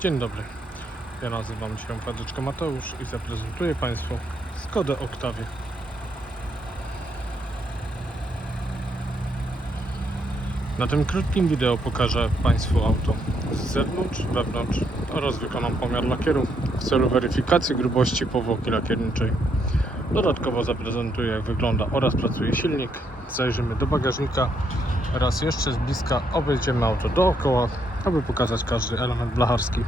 Dzień dobry. Ja nazywam się Fadyczko Mateusz i zaprezentuję Państwu Skodę Octavia. Na tym krótkim wideo pokażę Państwu auto z zewnątrz, wewnątrz oraz wykonam pomiar lakieru w celu weryfikacji grubości powłoki lakierniczej. Dodatkowo zaprezentuję jak wygląda oraz pracuje silnik. Zajrzymy do bagażnika oraz jeszcze z bliska obejdziemy auto dookoła, aby pokazać każdy element blacharski.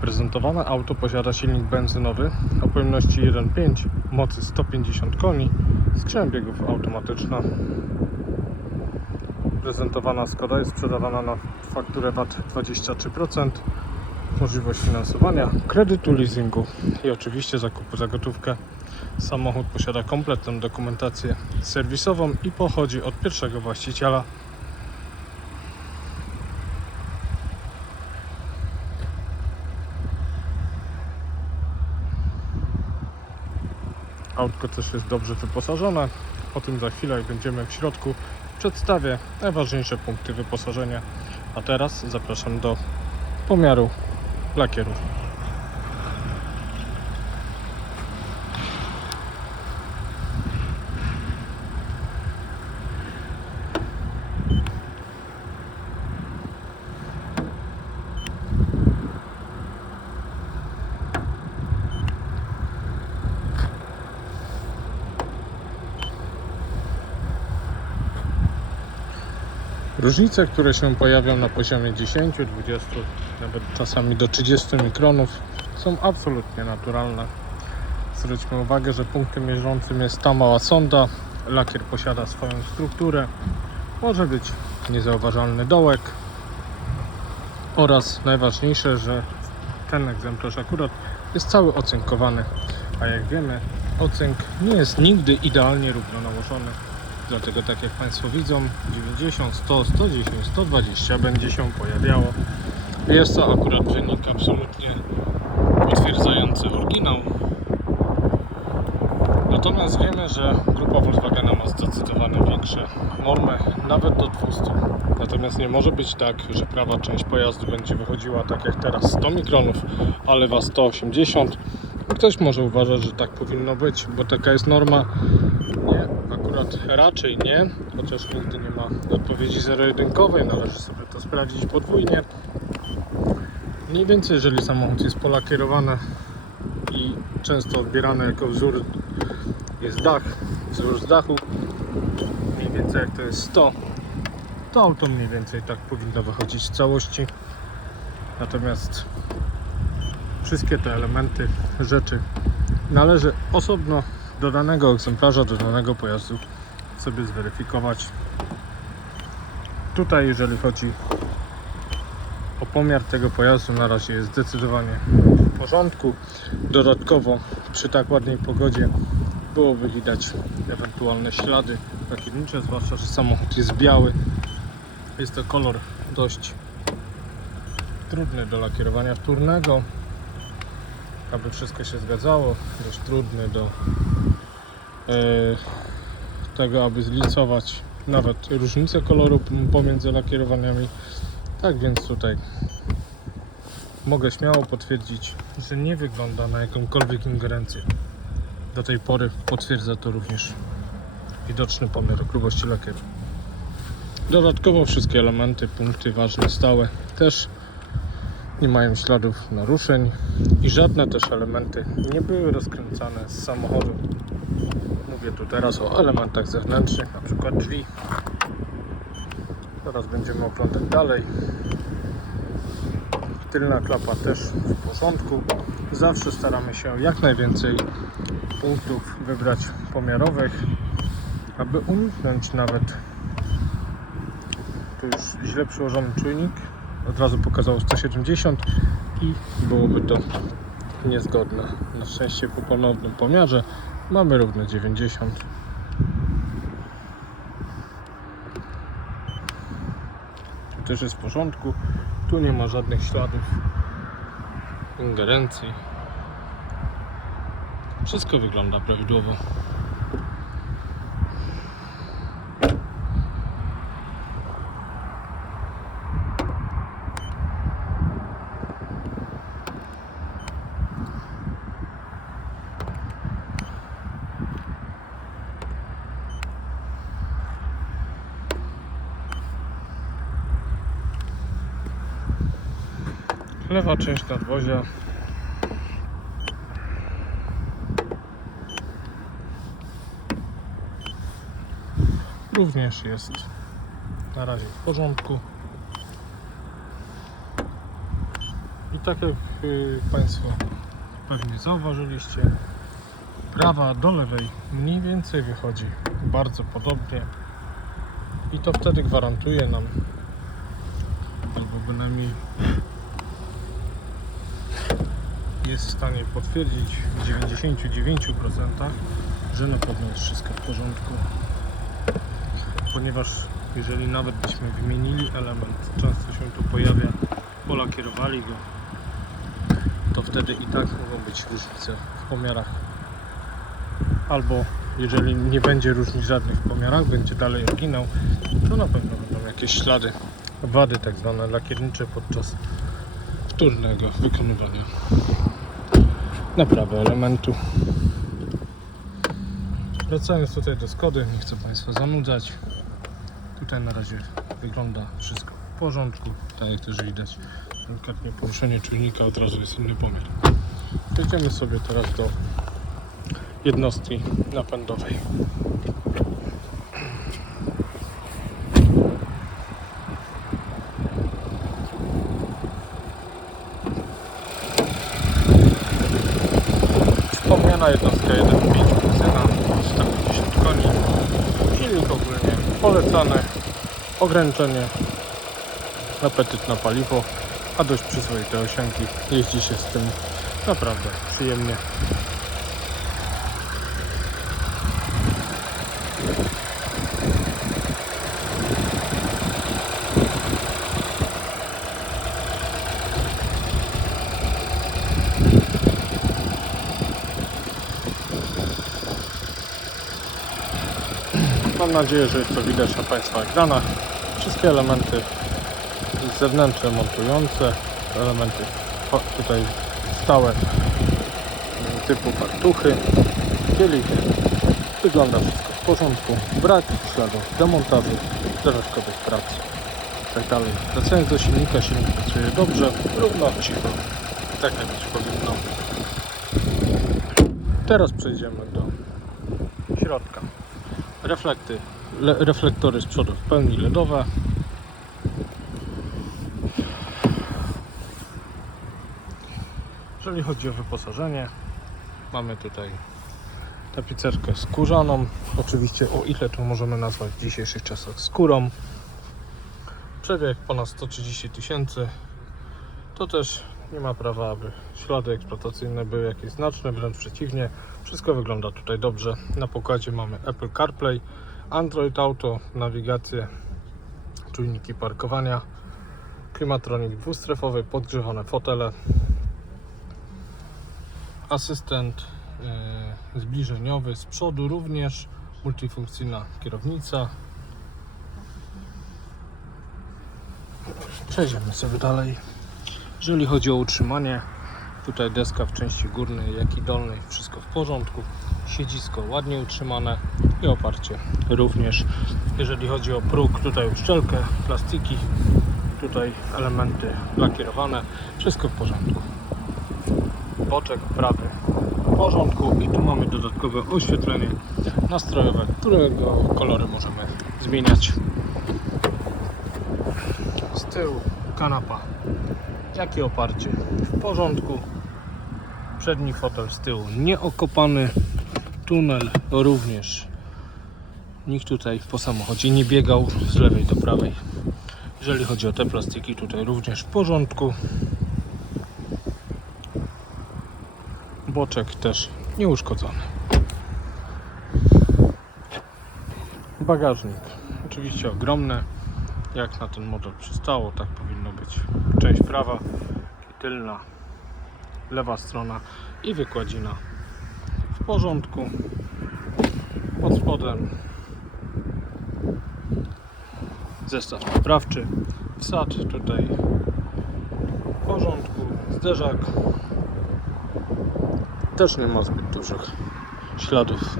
Prezentowane auto posiada silnik benzynowy o pojemności 1.5, mocy 150 koni, skrzynia biegów automatyczna. Prezentowana Skoda jest sprzedawana na fakturę VAT 23%, możliwość finansowania, kredytu, leasingu i oczywiście zakupu za gotówkę. Samochód posiada kompletną dokumentację serwisową i pochodzi od pierwszego właściciela. Autko też jest dobrze wyposażone. O tym za chwilę, jak będziemy w środku, przedstawię najważniejsze punkty wyposażenia. A teraz zapraszam do pomiaru lakierów. Różnice, które się pojawią na poziomie 10, 20, nawet czasami do 30 mikronów są absolutnie naturalne. Zwróćmy uwagę, że punktem mierzącym jest ta mała sonda. Lakier posiada swoją strukturę. Może być niezauważalny dołek. Oraz najważniejsze, że ten egzemplarz akurat jest cały ocynkowany. A jak wiemy, ocynk nie jest nigdy idealnie równo nałożony. Dlatego tak jak Państwo widzą 90, 100, 110, 120 będzie się pojawiało. Jest to akurat wynik absolutnie potwierdzający oryginał. Natomiast wiemy, że grupa Volkswagena ma zdecydowanie większe normy, nawet do 200. Natomiast nie może być tak, że prawa część pojazdu będzie wychodziła tak jak teraz 100 mikronów, a lewa 180. Ktoś może uważać, że tak powinno być, bo taka jest norma. Nie, akurat raczej nie, chociaż nigdy nie ma odpowiedzi zero-jedynkowej, należy sobie to sprawdzić podwójnie. Mniej więcej, jeżeli samochód jest polakierowany i często odbierany jako wzór jest dach, wzór z dachu, mniej więcej jak to jest 100, to auto mniej więcej tak powinno wychodzić w całości. Natomiast wszystkie te elementy, rzeczy należy osobno do danego egzemplarza, do danego pojazdu sobie zweryfikować. Tutaj, jeżeli chodzi o pomiar tego pojazdu, na razie jest zdecydowanie w porządku. Dodatkowo przy tak ładnej pogodzie byłoby widać ewentualne ślady lakiernicze, zwłaszcza, że samochód jest biały. Jest to kolor dość trudny do lakierowania wtórnego aby wszystko się zgadzało, dość trudny do e, tego, aby zlicować nawet różnicę koloru pomiędzy lakierowaniami. Tak więc tutaj mogę śmiało potwierdzić, że nie wygląda na jakąkolwiek ingerencję. Do tej pory potwierdza to również widoczny pomiar grubości lakieru. Dodatkowo wszystkie elementy, punkty ważne, stałe też nie mają śladów naruszeń i żadne też elementy nie były rozkręcane z samochodu. Mówię tu teraz o elementach zewnętrznych, na przykład drzwi. Teraz będziemy oglądać dalej. Tylna klapa też w porządku. Zawsze staramy się jak najwięcej punktów wybrać pomiarowych, aby uniknąć nawet tu już źle przyłożony czujnik od razu pokazało 170 i byłoby to niezgodne. Na szczęście po ponownym pomiarze mamy równe 90. Tu też jest w porządku. Tu nie ma żadnych śladów ingerencji. Wszystko wygląda prawidłowo. Lewa część nadwozia. Również jest na razie w porządku. I tak jak y, Państwo pewnie zauważyliście, prawa do lewej mniej więcej wychodzi bardzo podobnie. I to wtedy gwarantuje nam, albo bynajmniej jest w stanie potwierdzić w 99%, że na pewno jest wszystko w porządku. Ponieważ jeżeli nawet byśmy wymienili element, często się tu pojawia, polakierowali go, to wtedy i tak mogą być różnice w pomiarach. Albo jeżeli nie będzie różnic żadnych w pomiarach, będzie dalej oryginał, to na pewno będą jakieś ślady, wady tak zwane lakiernicze podczas wtórnego wykonywania naprawy elementu. Wracając tutaj do Skody, nie chcę Państwa zanudzać. Tutaj na razie wygląda wszystko w porządku, tak jak też widać. Delikatnie poruszenie czujnika od razu jest inny pomiar. Przejdziemy sobie teraz do jednostki napędowej. Wspomniana jednostka 1.5 benzyna, 150 koni. Silnik polecany. Ograniczenie apetyt na paliwo, a dość przyzwoite osiągi. Jeździ się z tym naprawdę przyjemnie. Nadzieję, że jest to widać na Państwa ekranach. Wszystkie elementy zewnętrzne montujące, elementy tutaj stałe m, typu fartuchy, kielich. Wygląda wszystko w porządku. Brak śladów demontażu, dodatkowych prac itd. Wracając do silnika, silnik pracuje dobrze, równo, cicho, tak jak być powinno. Teraz przejdziemy do środka. Reflekty, le, reflektory z przodu w pełni LEDowe. Jeżeli chodzi o wyposażenie, mamy tutaj tapicerkę skórzaną. Oczywiście o ile to możemy nazwać w dzisiejszych czasach skórą. Przebieg ponad 130 tysięcy. To też nie ma prawa, aby ślady eksploatacyjne były jakieś znaczne, wręcz przeciwnie. Wszystko wygląda tutaj dobrze. Na pokładzie mamy Apple CarPlay, Android Auto, nawigację, czujniki parkowania, klimatronik dwustrefowy, podgrzewane fotele, asystent e, zbliżeniowy z przodu również, multifunkcyjna kierownica. Przejdziemy sobie dalej. Jeżeli chodzi o utrzymanie, tutaj deska w części górnej, jak i dolnej, wszystko w porządku. Siedzisko ładnie utrzymane i oparcie również. Jeżeli chodzi o próg, tutaj uszczelkę, plastiki, tutaj elementy lakierowane, wszystko w porządku. Boczek prawy w porządku i tu mamy dodatkowe oświetlenie nastrojowe, którego kolory możemy zmieniać. Z tyłu kanapa Jakie oparcie? W porządku. Przedni fotel z tyłu nieokopany. Tunel również. Nikt tutaj po samochodzie nie biegał z lewej do prawej. Jeżeli chodzi o te plastiki, tutaj również w porządku. Boczek też nieuszkodzony. Bagażnik. Oczywiście ogromny jak na ten model przystało, tak powinno być. Część prawa i tylna, lewa strona i wykładzina. W porządku. Pod spodem. Zestaw poprawczy, wsad tutaj. W porządku, zderzak. Też nie ma zbyt dużych śladów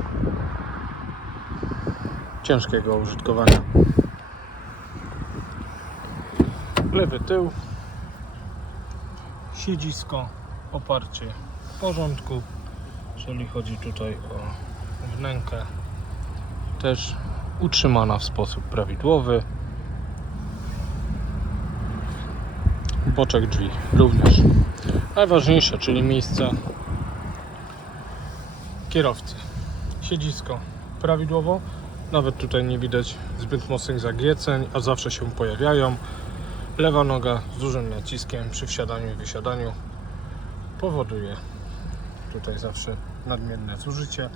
ciężkiego użytkowania. lewy tył, siedzisko, oparcie w porządku. Jeżeli chodzi tutaj o wnękę, też utrzymana w sposób prawidłowy. Boczek drzwi również. Najważniejsze, czyli miejsce kierowcy. Siedzisko prawidłowo. Nawet tutaj nie widać zbyt mocnych zagrieceń, a zawsze się pojawiają. Lewa noga z dużym naciskiem przy wsiadaniu i wysiadaniu powoduje tutaj zawsze nadmierne zużycie,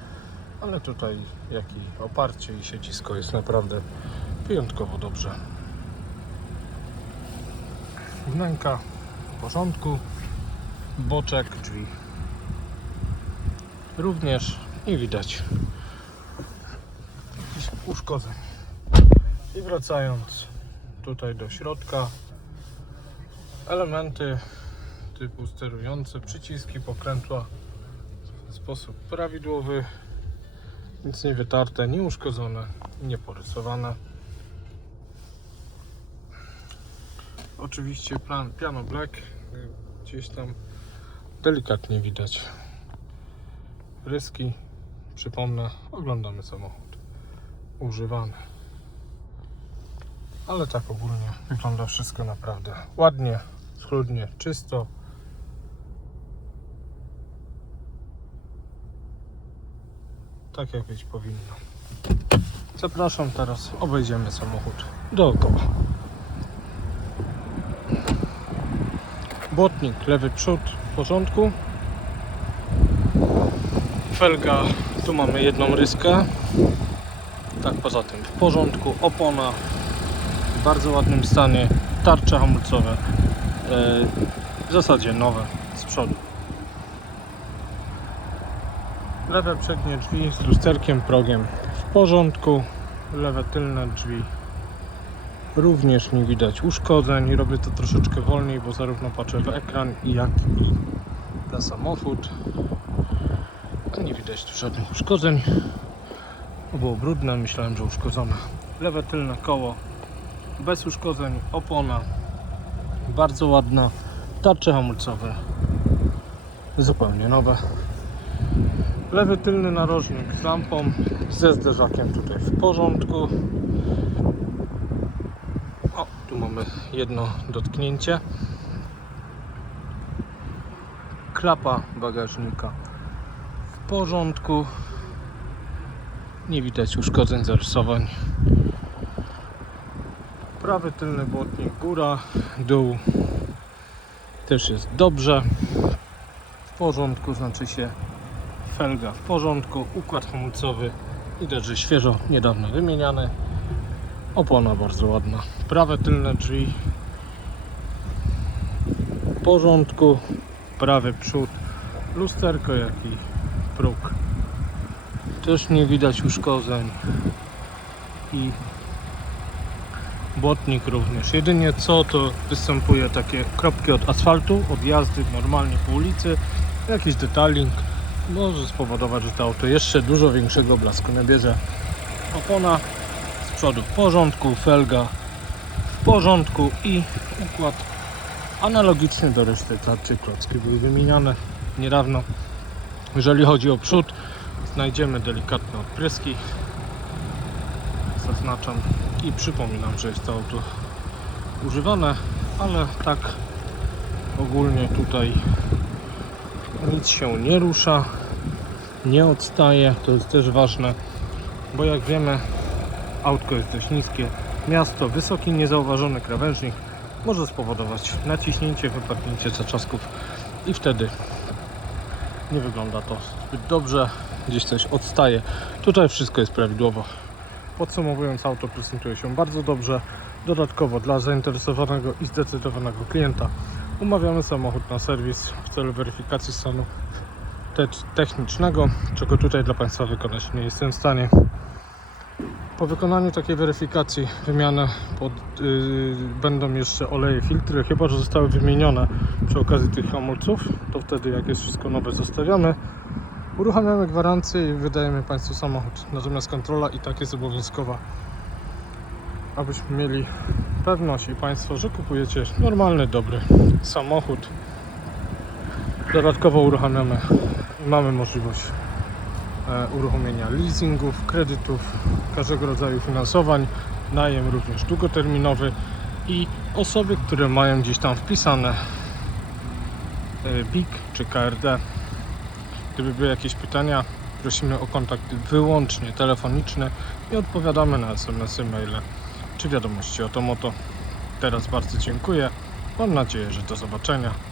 ale tutaj jak i oparcie i siedzisko jest naprawdę wyjątkowo dobrze. Wnęka w porządku, boczek drzwi również nie widać jakichś uszkodzeń. I wracając tutaj do środka, elementy typu sterujące, przyciski, pokrętła w sposób prawidłowy, nic nie wytarte, nie uszkodzone, nie porysowane. Oczywiście plan, piano black, gdzieś tam delikatnie widać ryski. Przypomnę, oglądamy samochód używany. Ale tak ogólnie wygląda wszystko naprawdę ładnie, schludnie, czysto. Tak jak być powinno. Zapraszam teraz, obejdziemy samochód dookoła. Błotnik, lewy przód w porządku. Felga, tu mamy jedną ryskę. Tak poza tym w porządku. Opona w bardzo ładnym stanie. Tarcze hamulcowe. e, W zasadzie nowe z przodu. Lewe przednie drzwi z lusterkiem, progiem w porządku. Lewe tylne drzwi również nie widać uszkodzeń. Robię to troszeczkę wolniej, bo zarówno patrzę w ekran, jak i na samochód. Nie widać tu żadnych uszkodzeń. Było brudne, myślałem, że uszkodzone. Lewe tylne koło bez uszkodzeń, opona bardzo ładna, tarcze hamulcowe zupełnie nowe. Lewy tylny narożnik z lampą, ze zderzakiem tutaj w porządku. O, tu mamy jedno dotknięcie. Klapa bagażnika w porządku. Nie widać uszkodzeń, zarysowań. Prawy tylny błotnik, góra, dół też jest dobrze. W porządku, znaczy się felga w porządku, układ hamulcowy widać, że świeżo, niedawno wymieniany. Opona bardzo ładna. Prawe tylne drzwi w porządku, prawy przód, lusterko jak i próg. Też nie widać uszkodzeń i błotnik również. Jedynie co to występuje takie kropki od asfaltu, od jazdy normalnie po ulicy, jakiś detaling może spowodować, że to auto jeszcze dużo większego blasku nabierze. Opona z przodu w porządku, felga w porządku i układ analogiczny do reszty tarczy klocki były wymieniane niedawno. Jeżeli chodzi o przód, znajdziemy delikatne odpryski. Zaznaczam i przypominam, że jest to auto używane, ale tak ogólnie tutaj nic się nie rusza, nie odstaje, to jest też ważne, bo jak wiemy autko jest dość niskie, miasto, wysoki, niezauważony krawężnik może spowodować naciśnięcie, wypadnięcie zaczasków i wtedy nie wygląda to zbyt dobrze, gdzieś coś odstaje. Tutaj wszystko jest prawidłowo. Podsumowując, auto prezentuje się bardzo dobrze. Dodatkowo dla zainteresowanego i zdecydowanego klienta umawiamy samochód na serwis w celu weryfikacji stanu te- technicznego, czego tutaj dla Państwa wykonać nie jestem w stanie. Po wykonaniu takiej weryfikacji wymiany pod, yy, będą jeszcze oleje, filtry, chyba że zostały wymienione przy okazji tych hamulców, to wtedy jak jest wszystko nowe zostawiamy. Uruchamiamy gwarancję i wydajemy Państwu samochód. Natomiast kontrola i tak jest obowiązkowa, abyśmy mieli pewność i Państwo, że kupujecie normalny, dobry samochód Dodatkowo uruchamiamy, mamy możliwość e, uruchomienia leasingów, kredytów, każdego rodzaju finansowań, najem również długoterminowy i osoby, które mają gdzieś tam wpisane e, BIK czy KRD. Gdyby były jakieś pytania, prosimy o kontakt wyłącznie telefoniczny i odpowiadamy na SMS-y, maile czy wiadomości o to moto. Teraz bardzo dziękuję. Mam nadzieję, że do zobaczenia.